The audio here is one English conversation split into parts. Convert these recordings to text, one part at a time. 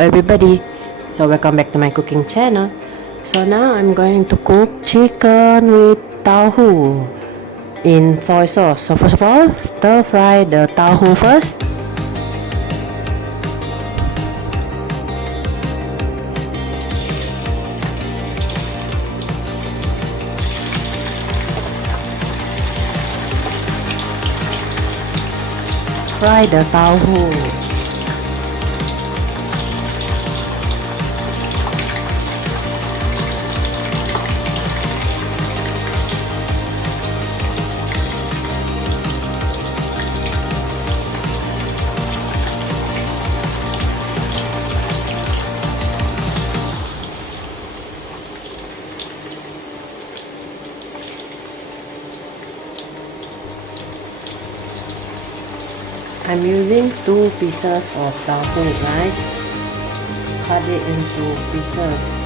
everybody, so welcome back to my cooking channel. So now I'm going to cook chicken with tauhu in soy sauce. So first of all, stir fry the tauhu first. Fry the tauhu. I'm using 2 pieces of tauhu, guys. Cut it into pieces.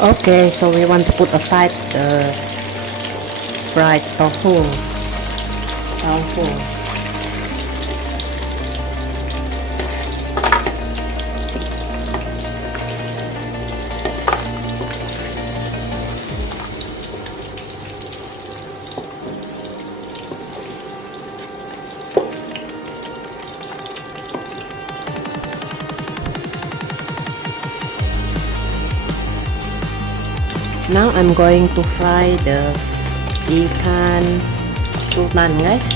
Okay, so we want to put aside the fried tofu. Now I'm going to fry the ikan sultan, guys.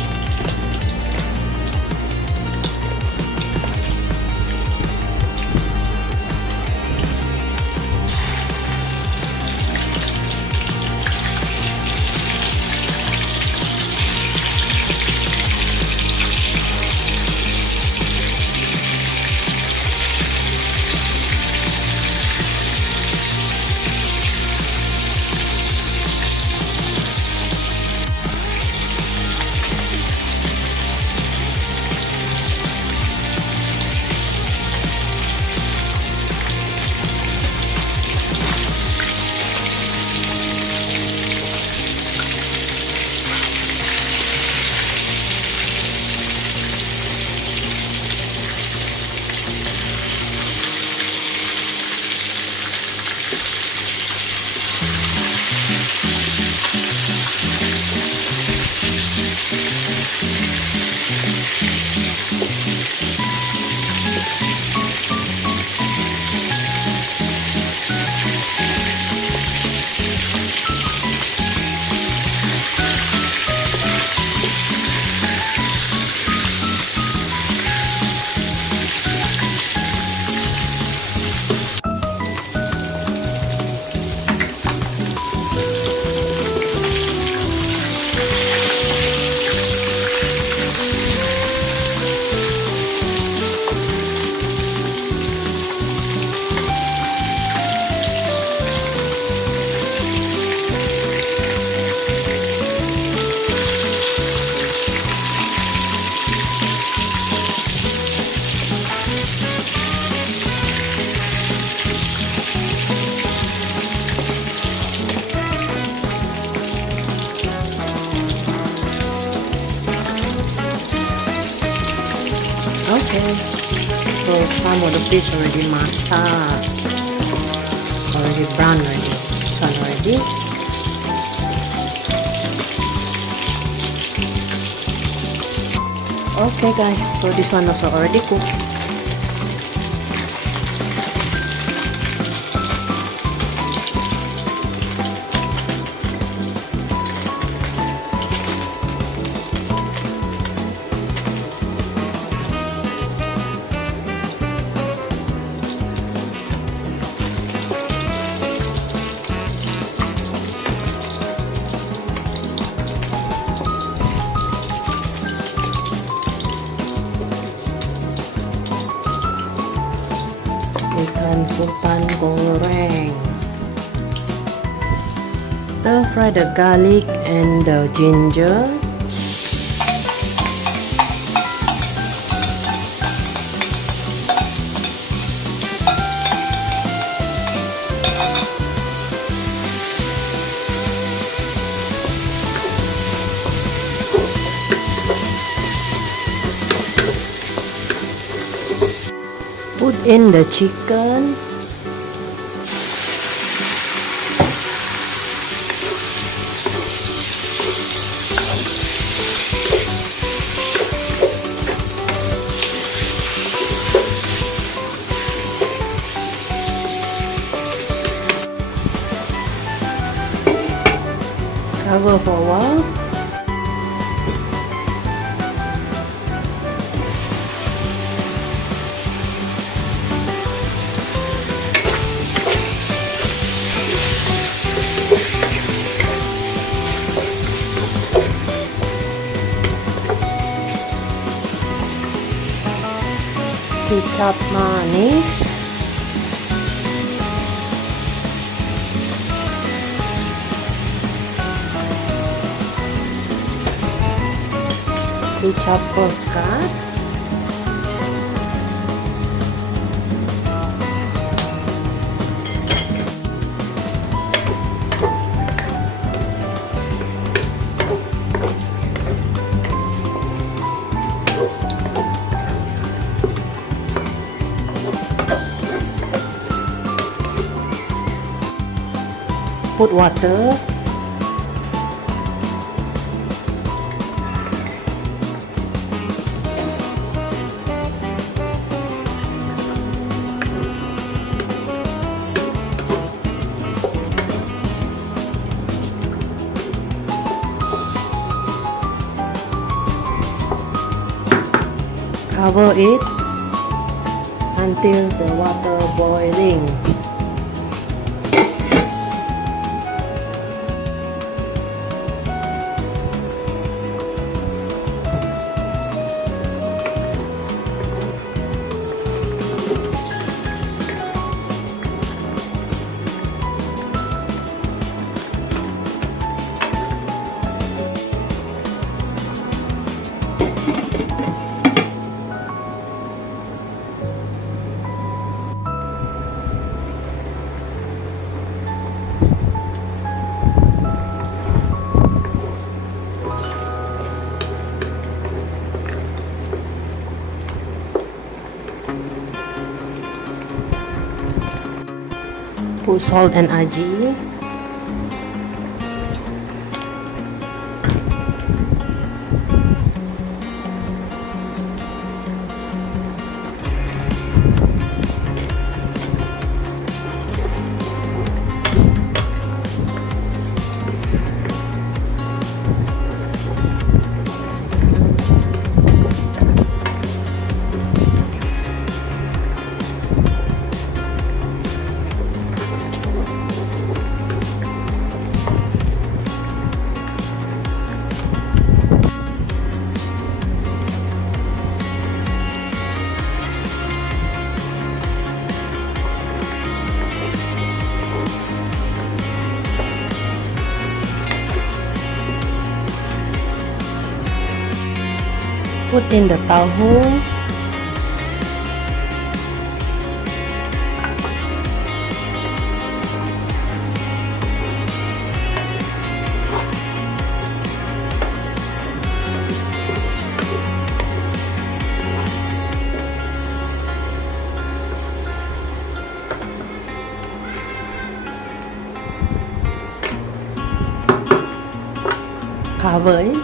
Okay, so some of the fish already masak, already brown already, done already. Okay guys, so this one also already cooked. sultan goreng. Stir fry the garlic and the ginger. Put in the chicken. Cover for a while. Kecap manis, kecap pekat, put water, cover it until the water boiling. Put salt and aji. Put in the tahu. Cover it.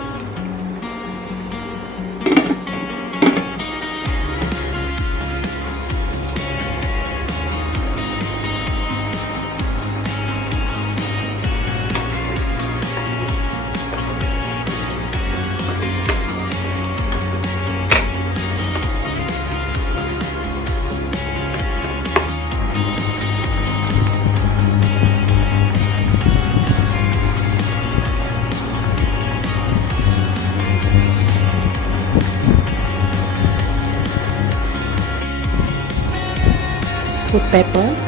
Put pepper.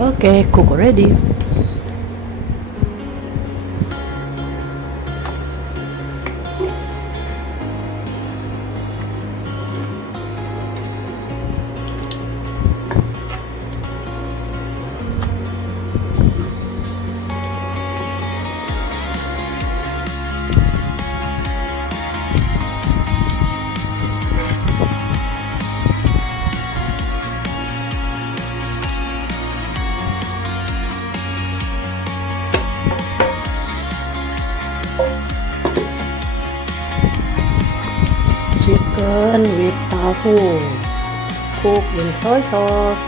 Okay, cook already. Chicken with tofu, cooked in soy sauce.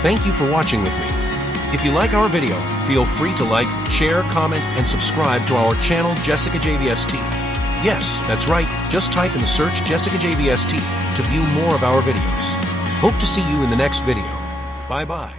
Thank you for watching with me. If you like our video, feel free to like, share, comment, and subscribe to our channel Jessica JVST. Yes, that's right, just type in the search Jessica JVST to view more of our videos. Hope to see you in the next video. Bye-bye.